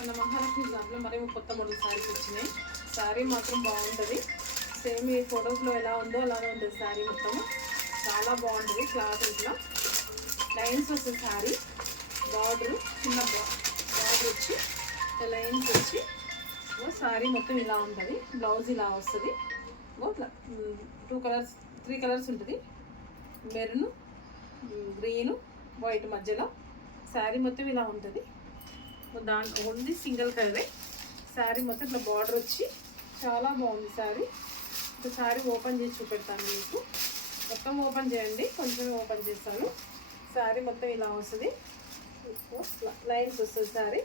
మన మహాలక్ష్మి షాప్లో మరేమో కొత్త మోడల్ శారీస్ వచ్చినాయి. శారీ మాత్రం బాగుంటుంది. సేమ్ ఈ ఫొటోస్లో ఎలా ఉందో అలానే ఉంటుంది శారీ మొత్తం. చాలా బాగుంటుంది. క్లాత్ ఇట్లా లైన్స్ వస్తుంది. శారీ బార్డర్ చిన్న బార్డర్ వచ్చి లైన్స్ వచ్చి శారీ మొత్తం ఇలా ఉంటుంది. బ్లౌజ్ ఇలా వస్తుంది. ఇట్లా 3 కలర్స్ ఉంటుంది. మెరూన్, గ్రీను, వైట్ మధ్యలో శారీ మొత్తం ఇలా ఉంటుంది. దాంట్లో ఓన్లీ సింగిల్ కలరే. శారీ మొత్తం ఇట్లా బార్డర్ వచ్చి చాలా బాగుంది శారీ. ఇప్పుడు శారీ ఓపెన్ చేసి చూపెడతాను మీకు. మొత్తం ఓపెన్ చేయండి, కొంచెం ఓపెన్ చేస్తాను. శారీ మొత్తం ఇలా వస్తుంది. లైన్స్ వస్తుంది శారీ.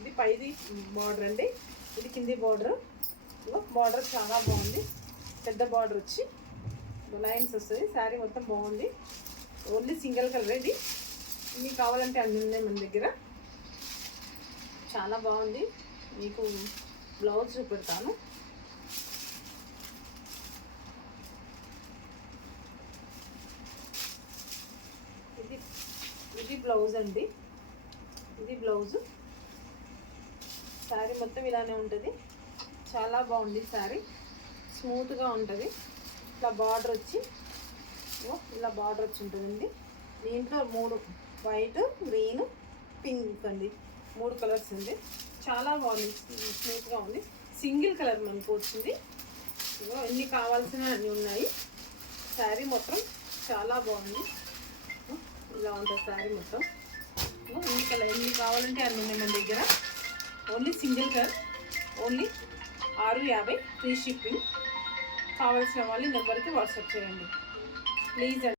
ఇది పైది బార్డర్ అండి, ఇది కింది బార్డర్. బార్డర్ చాలా బాగుంది, పెద్ద బార్డర్ వచ్చి లైన్స్ వస్తుంది. శారీ మొత్తం బాగుంది. Only single colour. ఇది మీకు కావాలంటే అన్నీ ఉన్నాయి మన దగ్గర. చాలా బాగుంది. మీకు బ్లౌజ్ చూపెడతాను. ఇది బ్లౌజ్ అండి, ఇది బ్లౌజు. శారీ మొత్తం ఇలానే ఉంటుంది. చాలా బాగుంది శారీ, స్మూత్గా ఉంటుంది. ఇట్లా బార్డర్ వచ్చి ఇలా బార్డర్ వచ్చి ఉంటుందండి. దీంట్లో 3 వైట్, గ్రీన్, పింక్ అండి, 3 కలర్స్ ఉంది. చాలా బాగుంది, స్మూత్గా ఉంది. సింగిల్ కలర్ మనకు వచ్చింది. ఎన్ని కావాల్సిన అన్నీ ఉన్నాయి. శారీ మొత్తం చాలా బాగుంది. ఇలా ఉంటుంది శారీ మొత్తం. ఎన్ని కావాలంటే అన్నీ ఉన్నాయి మన దగ్గర. Only single colour, only 650 free shipping. కావాల్సిన వాళ్ళు నెంబర్కి వాట్సాప్ చేయండి ప్లీజ్.